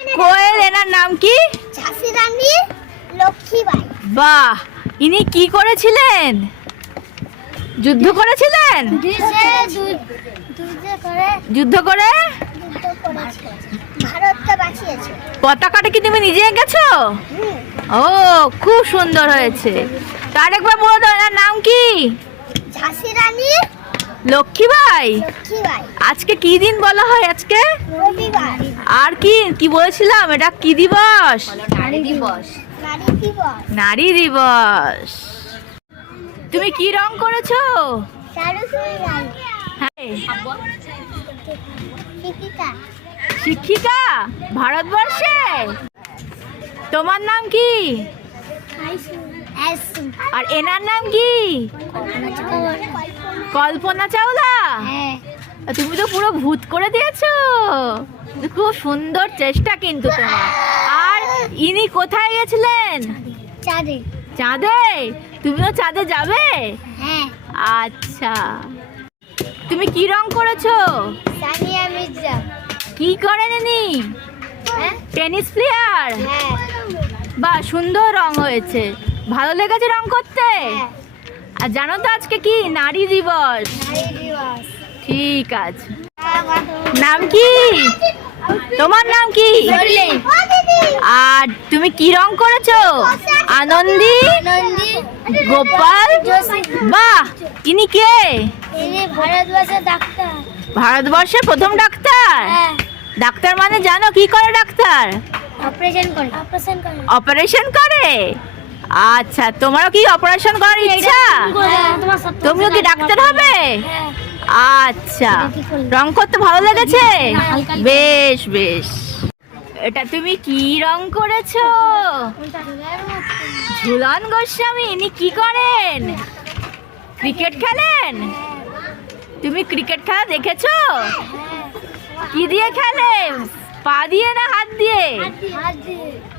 কোয়েল, এনার নাম কি? ঝাঁসি রানী লক্ষ্মীবাই। বাহ, ইনি কি করেছিলেন? যুদ্ধ করেছিলেন? যুদ্ধ করে ভারতকে বাঁচিয়েছে। পতাকাটা কি তুমি নিজে এঁকেছো? ও, খুব সুন্দর হয়েছে। তার একবার বলে দাও, এনার নাম কি? ঝাঁসি রানী লক্ষ্মীবাই। লক্ষ্মীবাই। আজকে কি দিন বলা হয় আজকে? রবিবার। আর কি কি বলেছিলাম, এটা কি দিবস? নারী দিবস। নারী দিবস। নারী দিবস। তুমি কি রং করেছো? সারস্বতী রানী। হ্যাঁ, শিক্ষিকা। শিক্ষিকা ভারতবর্ষে। তোমার নাম কি? আর এনার নাম কি? কল্পনা চাওলা। হ্যাঁ। তুমি তো পুরো ভূত করে দিয়েছো। খুব সুন্দর চেষ্টা কিন্তু তোমার। আর ইনি কোথায় গেছিলেন? চাঁদে। চাঁদে? তুমিও চাঁদে যাবে? হ্যাঁ। আচ্ছা, তুমি কি রং করেছো? সানিয়া মির্জা। কি করেন ইনি? হ্যাঁ। Tennis player. হ্যাঁ। বাহ, সুন্দর রং হয়েছে। ভালো লেগেছে রং করতে? হ্যাঁ। আর জানো তো আজকে কি? নারী দিবস। নারী দিবস। ঠিক আছে। নাম কি? তোমার নাম কি? আর তুমি কি রং করেছো? আনন্দী, নন্দী, গোপাল। বাহ, ইনি কে? ইনি ভারতবর্ষের ডাক্তার। ভারতবর্ষের প্রথম ডাক্তার। হ্যাঁ। ডাক্তার মানে জানো কি করে ডাক্তার? অপারেশন করে। অপারেশন করে। অপারেশন করে। আচ্ছা, তোমারও কি অপারেশন করার ইচ্ছা? তুমিও কি ডাক্তার হবে? হ্যাঁ। আচ্ছা, রং করতে ভালো লেগেছে? বেশ বেশ। এটা তুমি কি রং করেছো? ঝুলন গোস্বামী। ইনি কি করেন? ক্রিকেট খেলেন? তুমি ক্রিকেট খেলা দেখেছো? কি দিয়ে খেলে? পা দিয়ে না হাত দিয়ে?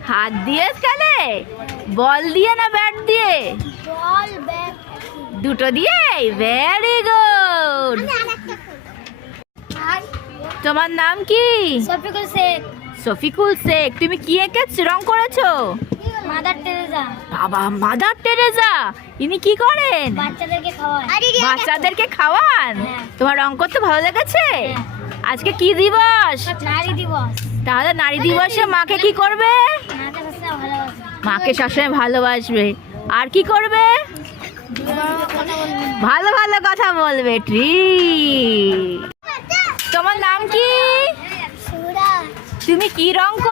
হাত দিয়ে খেলে। বল দিয়ে না ব্যাট দিয়ে? বল ব্যাট দুটো দিয়ে। Very good. তোমার নাম কি? শফিকুল শেখ। শফিকুল শেখ। তুমি কি এঁকেছো, রং করেছো? Mother Teresa. বাবা, মাদার টেরেসা। ইনি কি করেন? বাচ্চাদেরকে খাওয়ায়। বাচ্চাদেরকে খাওয়ান। হ্যাঁ। তোমার রং করতে ভালো লেগেছে? আজকে কি দিবস? নারী দিবস। তাহলে নারী দিবসে মাকে কি করবে? মাকে সবসময় ভালোবাসবে। আর কি করবে? ভালো ভালো কথা বলবে। ঠিক। তোমার নাম কি? সুরা। তুমি কি রং